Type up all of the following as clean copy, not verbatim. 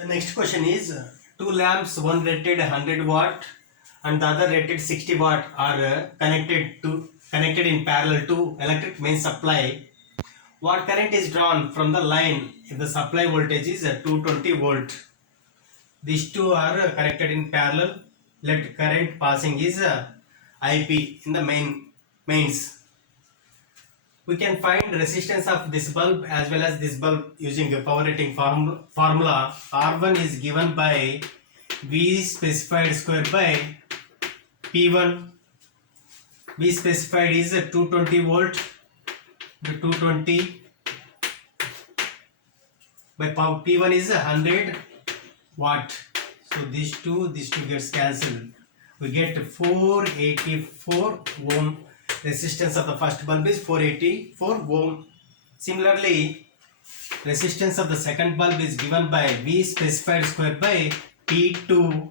The next question is two lamps, one rated 100 watt and the other rated 60 watt are connected in parallel to electric main supply. What current is drawn from the line if the supply voltage is 220 volt? These two are connected in parallel. Let current passing is IP in the mains. We can find resistance of this bulb as well as this bulb using a power rating formula. R1 is given by V specified square by P1. V specified is 220 volt. The 220 by power P1 is 100 watt. So these two gets cancelled. We get 484 ohm. Resistance of the first bulb is 484 ohm. Similarly, resistance of the second bulb is given by V specified square by P2,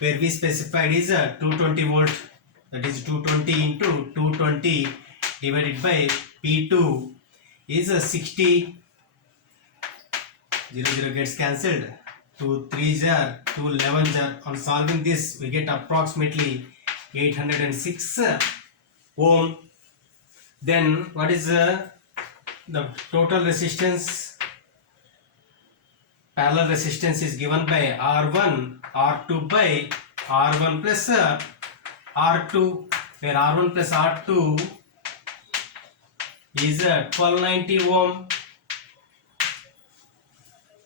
where V specified is 220 volt. That is 220 into 220 divided by P2 is 60. 0 gets cancelled. 2 3s are 2 11s are. On solving this, we get approximately 806 ohm. Then what is the total resistance? Parallel resistance is given by R1 R2 by R1 plus R2, where R1 plus R2 is 1290 ohm.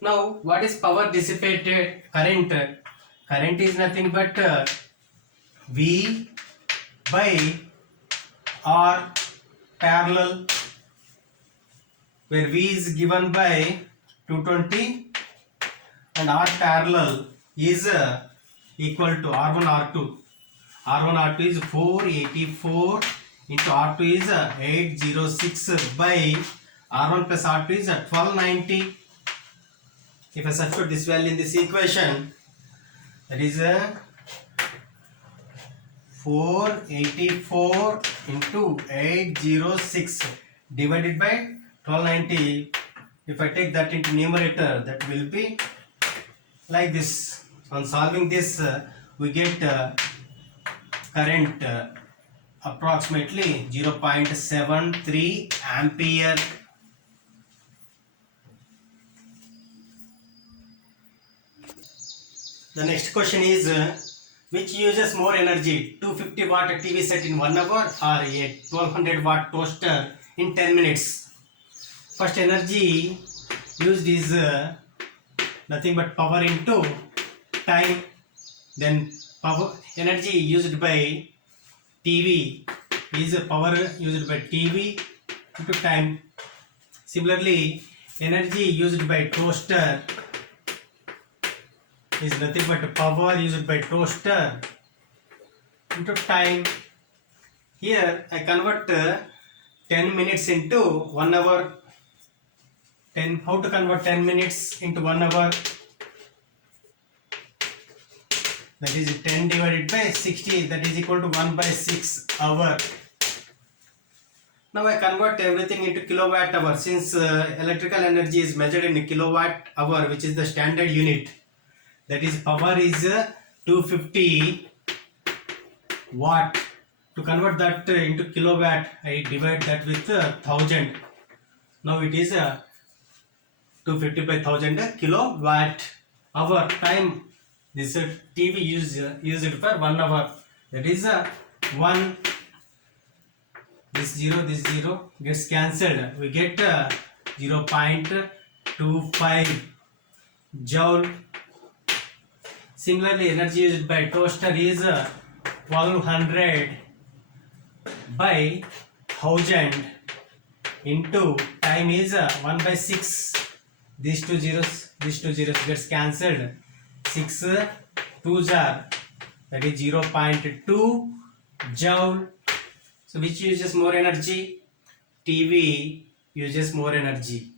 Now what is power dissipated? Current is nothing but V by R parallel, where V is given by 220 and R parallel is equal to R1 R2. R1 R2 is 484 into R2 is 806 by R1 plus R2 is 1290. If I substitute this value in this equation, that is 484 into 806 divided by 1290. If I take that into numerator, that will be like this. On solving this, we get current approximately 0.73 ampere. The next question is which uses more energy, 250 watt TV set in 1 hour or a 1200 watt toaster in 10 minutes? First, energy used is nothing but power into time. Then power energy used by TV is power used by TV into time. Similarly, energy used by toaster is nothing but power used by toaster into time. Here I convert 10 minutes into 1 hour. How to convert 10 minutes into 1 hour? That is 10 divided by 60, that is equal to 1 by 6 hour. Now I convert everything into kilowatt hour, since electrical energy is measured in kilowatt hour, which is the standard unit. That is power is 250 watt. To convert that into kilowatt, I divide that with 1000. Now it is 250 by 1000 kilowatt hour. Time, this TV used for 1 hour. That is 1. This 0 gets cancelled. We get 0.25 joule. Similarly, energy used by toaster is 1200 by 1000 into time is 1 by 6. These two zeros gets cancelled. 6 2s are, that is 0.2 joule. So which uses more energy? TV uses more energy.